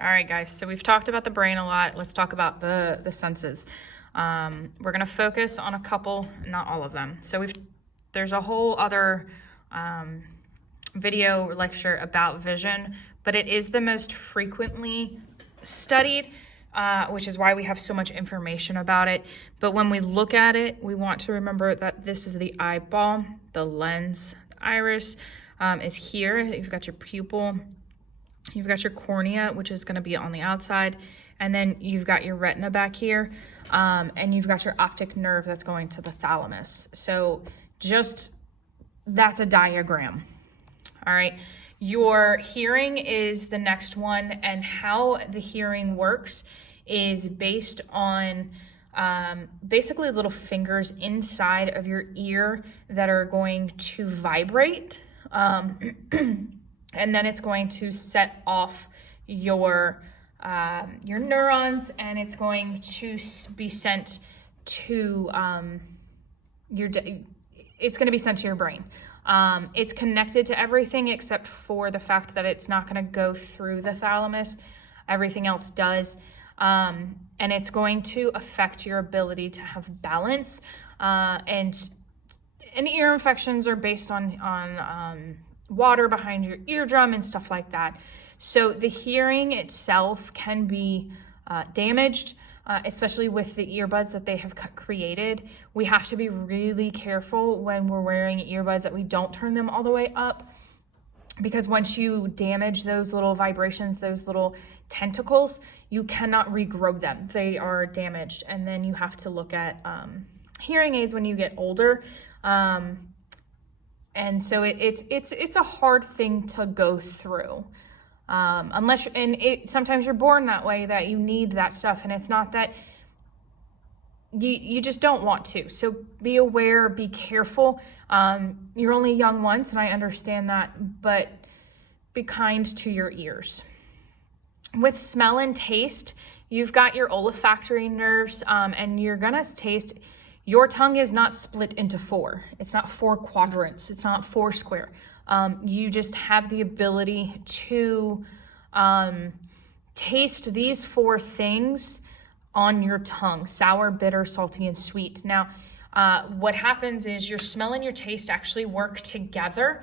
All right, guys, so we've talked about the brain a lot. Let's talk about the senses. We're gonna focus on a couple, not all of them. So there's a whole other video lecture about vision, but it is the most frequently studied, which is why we have so much information about it. But when we look at it, we want to remember that this is the eyeball, the lens, the iris is here. You've got your pupil, you've got your cornea, which is going to be on the outside, and then you've got your retina back here, and you've got your optic nerve that's going to the thalamus. So just, that's a diagram. All right. Your hearing is the next one, and how the hearing works is based on basically little fingers inside of your ear that are going to vibrate, and then it's going to set off your neurons, and it's going to be sent to it's going to be sent to your brain. It's connected to everything except for the fact that it's not going to go through the thalamus. Everything else does. And it's going to affect your ability to have balance. And ear infections are based on water behind your eardrum and stuff like that. So the hearing itself can be damaged, especially with the earbuds that they have created. We have to be really careful when we're wearing earbuds that we don't turn them all the way up, because once you damage those little vibrations, those little tentacles, you cannot regrow them. They are damaged, and then you have to look at hearing aids when you get older. And so it's a hard thing to go through. Sometimes you're born that way, that you need that stuff, and it's not that you just don't want to. So be aware, be careful. You're only young once, and I understand that, but be kind to your ears. With smell and taste, you've got your olfactory nerves, and you're gonna taste. Your tongue is not split into four. It's not four quadrants. It's not four square. You just have the ability to taste these four things on your tongue: sour, bitter, salty, and sweet. Now, what happens is your smell and your taste actually work together,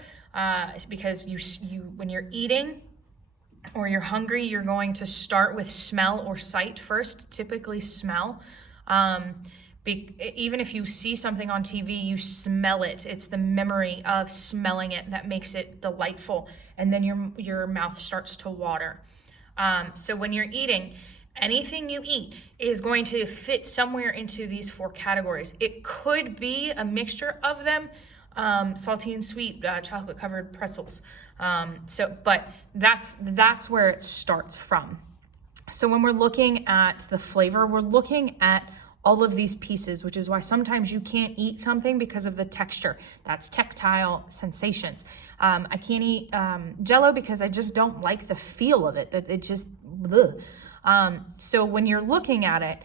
because you when you're eating or you're hungry, you're going to start with smell or sight first, typically smell. Even if you see something on TV, you smell it. It's the memory of smelling it that makes it delightful. And then your mouth starts to water. So when you're eating, anything you eat is going to fit somewhere into these four categories. It could be a mixture of them, salty and sweet, chocolate covered pretzels. But that's where it starts from. So when we're looking at the flavor, we're looking at all of these pieces, which is why sometimes you can't eat something because of the texture. That's tactile sensations. I can't eat Jell-O because I just don't like the feel of it. That it just, ugh. So when you're looking at it,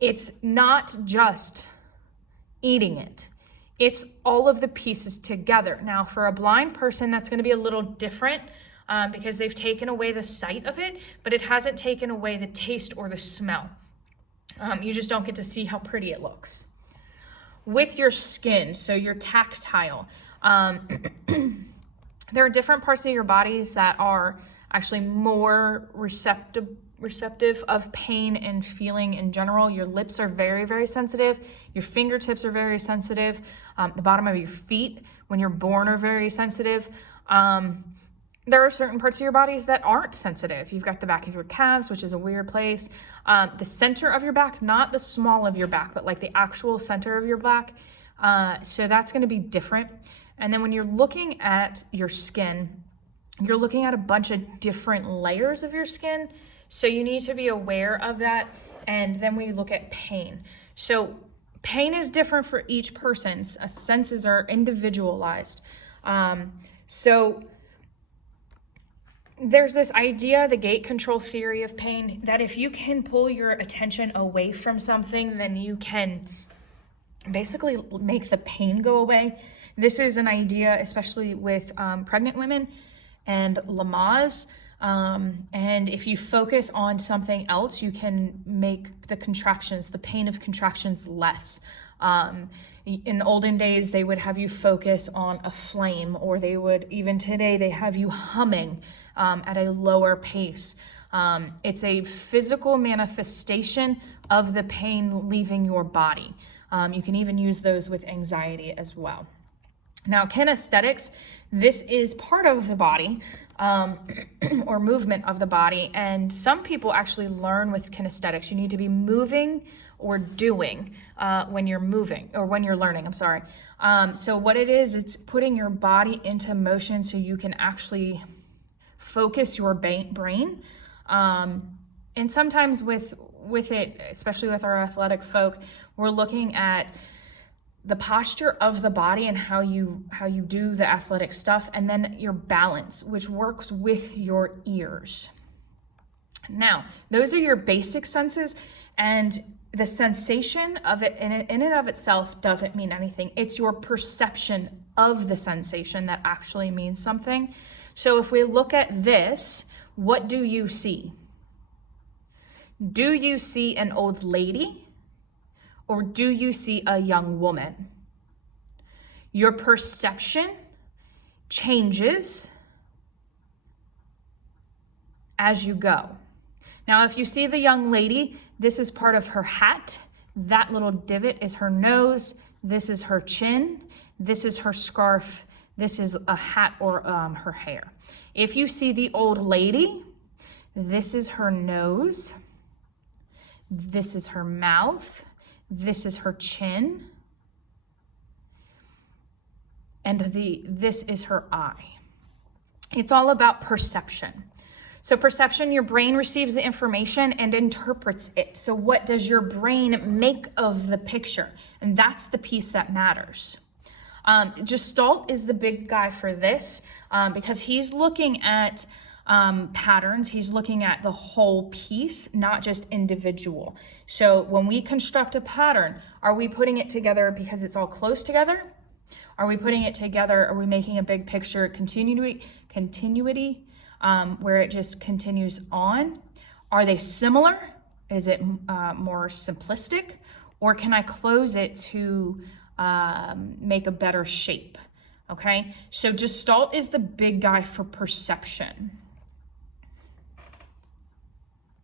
it's not just eating it. It's all of the pieces together. Now, for a blind person, that's going to be a little different, because they've taken away the sight of it, but it hasn't taken away the taste or the smell. You just don't get to see how pretty it looks. With your skin, so your tactile, there are different parts of your bodies that are actually more receptive of pain and feeling in general. Your lips are very, very sensitive. Your fingertips are very sensitive. The bottom of your feet, when you're born, are very sensitive. There are certain parts of your bodies that aren't sensitive. You've got the back of your calves, which is a weird place. The center of your back, not the small of your back, but like the actual center of your back. So that's going to be different. And then when you're looking at your skin, you're looking at a bunch of different layers of your skin. So you need to be aware of that. And then we look at pain. So pain is different for each person. Senses are individualized. So there's this idea, the gate control theory of pain, that if you can pull your attention away from something, then you can basically make the pain go away. This is an idea, especially with pregnant women and Lamaze. And if you focus on something else, you can make the contractions, the pain of contractions, less. In the olden days, they would have you focus on a flame, or they would, even today, they have you humming at a lower pace. It's a physical manifestation of the pain leaving your body. You can even use those with anxiety as well. Now, kinesthetics, this is part of the body, or movement of the body. And some people actually learn with kinesthetics. You need to be moving or doing when you're moving, or when you're learning, I'm sorry. So what it is, it's putting your body into motion so you can actually focus your brain. And sometimes with it, especially with our athletic folk, we're looking at the posture of the body and how you do the athletic stuff, and then your balance, which works with your ears. Now, those are your basic senses, and the sensation of it in and of itself doesn't mean anything. It's your perception of the sensation that actually means something. So if we look at this, what do you see? Do you see an old lady? Or do you see a young woman? Your perception changes as you go. Now, if you see the young lady, this is part of her hat. That little divot is her nose. This is her chin. This is her scarf. This is a hat or her hair. If you see the old lady, this is her nose. This is her mouth. This is her chin, and this is her eye. It's all about perception. So perception, your brain receives the information and interprets it. So what does your brain make of the picture? And that's the piece that matters. Gestalt is the big guy for this because he's looking at patterns. He's looking at the whole piece, not just individual. So when we construct a pattern, are we putting it together because it's all close together? Are we putting it together? Are we making a big picture continuity where it just continues on? Are they similar? Is it more simplistic? Or can I close it to make a better shape? Okay, so Gestalt is the big guy for perception.